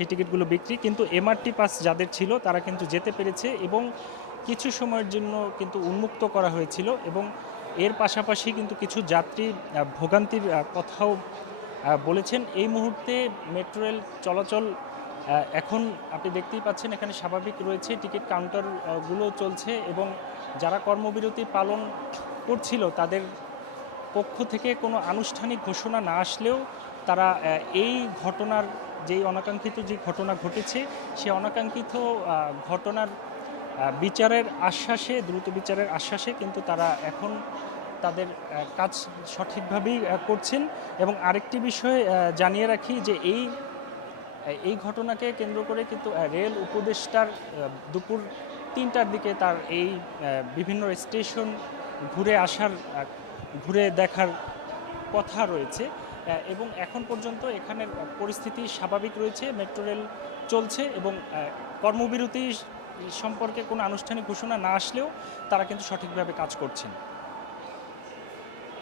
সেই টিকিটগুলো বিক্রি, কিন্তু এমআরটি পাস যাদের ছিল তারা কিন্তু যেতে পেরেছে এবং কিছু সময়ের জন্য কিন্তু উন্মুক্ত করা হয়েছিল এবং এর পাশাপাশি কিন্তু কিছু যাত্রী ভোগান্তির কথাও বলেছেন। এই মুহূর্তে মেট্রো রেল চলাচল এখন আপনি দেখতেই পাচ্ছেন এখানে স্বাভাবিক রয়েছে, টিকিট কাউন্টারগুলো চলছে এবং যারা কর্মবিরতি পালন করছিল তাদের পক্ষ থেকে কোনো আনুষ্ঠানিক ঘোষণা না আসলেও তারা এই ঘটনার যেই অনাকাঙ্ক্ষিত যে ঘটনা ঘটেছে সেই অনাকাঙ্ক্ষিত ঘটনার বিচারের আশ্বাসে, দ্রুত বিচারের আশ্বাসে কিন্তু তারা এখন তাদের কাজ সঠিকভাবেই করছেন। এবং আরেকটি বিষয় জানিয়ে রাখি যে এই ঘটনাকে কেন্দ্র করে কিন্তু রেল উপদেষ্টার দুপুর ৩টার দিকে তার এই বিভিন্ন স্টেশন ঘুরে দেখার কথা রয়েছে এবং এখন পর্যন্ত এখানের পরিস্থিতি স্বাভাবিক রয়েছে, মেট্রো রেল চলছে এবং কর্মবিরতি সম্পর্কে কোনো আনুষ্ঠানিক ঘোষণা না আসলেও তারা কিন্তু সঠিকভাবে কাজ করছেন।